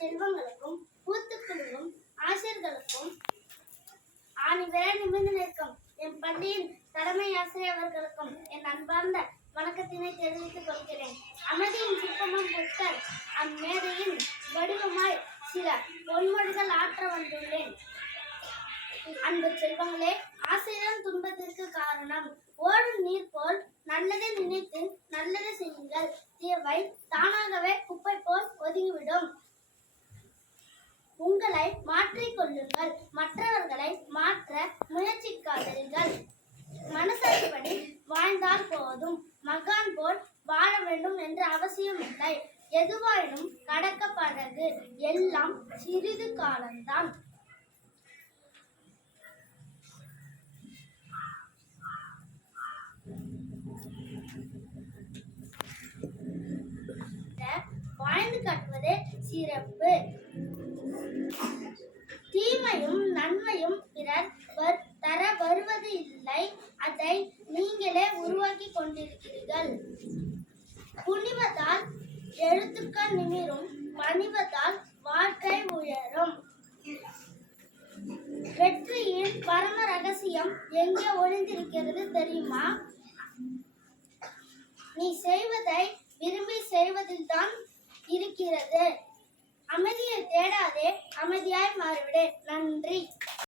செல்வங்களுக்கும் பூத்து குலுங்கும் ஆசிரியர்களுக்கும் ஆணி விரை நிமிர்ந்து நிற்கும் என் பள்ளியின் தலைமை ஆசிரியர் அவர்களுக்கும் என் அன்பார்ந்த வணக்கத்தினை தெரிவித்துக் கொள்கிறேன். அமைதியின் சிற்பமும் புத்தர் அம்மேதையின் வடிவமாய் சில பொன்மொழிகள் ஆற்ற வந்துள்ளேன். அன்பு செல்வங்களே, ஆசிரியர் துன்பத்திற்கு காரணம். ஓடும் நீர் போல் நல்லதை நினைத்து நல்லதை செய்யுங்கள். தீர்வை தானாகவே குப்பை போல் ஒதுங்கிவிடும். உங்களை மாற்றிக் கொள்ளுங்கள், மற்றவர்களை மாற்ற முயற்சிக்காதீர்கள். மனசாட்சிப்படி வாழ்ந்தால் போதும். மகான் போல் வாழ வேண்டும் என்ற அவசியம் இல்லை. எதுவாயினும் கடக்க பழகு. எல்லாம் சிறிது காலம்தான். வாழ்ந்து காட்டுவதே சிறப்பு. தீமையும் நன்மையும் பிறர் தர வருவது இல்லை, அதை நீங்களே உருவாக்கி கொண்டிருக்கிறீர்கள். குனிவதால் எழுத்துக்கள் நிமிரும், பணிவதால் வாழ்க்கை உயரும். வெற்றியின் பரம ரகசியம் எங்கே ஒளிந்திருக்கிறது தெரியுமா? நீ செய்வதை விரும்பி செய்வதில்தான் இருக்கிறது. அமைதியை தேடாதே, அமைதியாய் மாறிவிடு. நன்றி.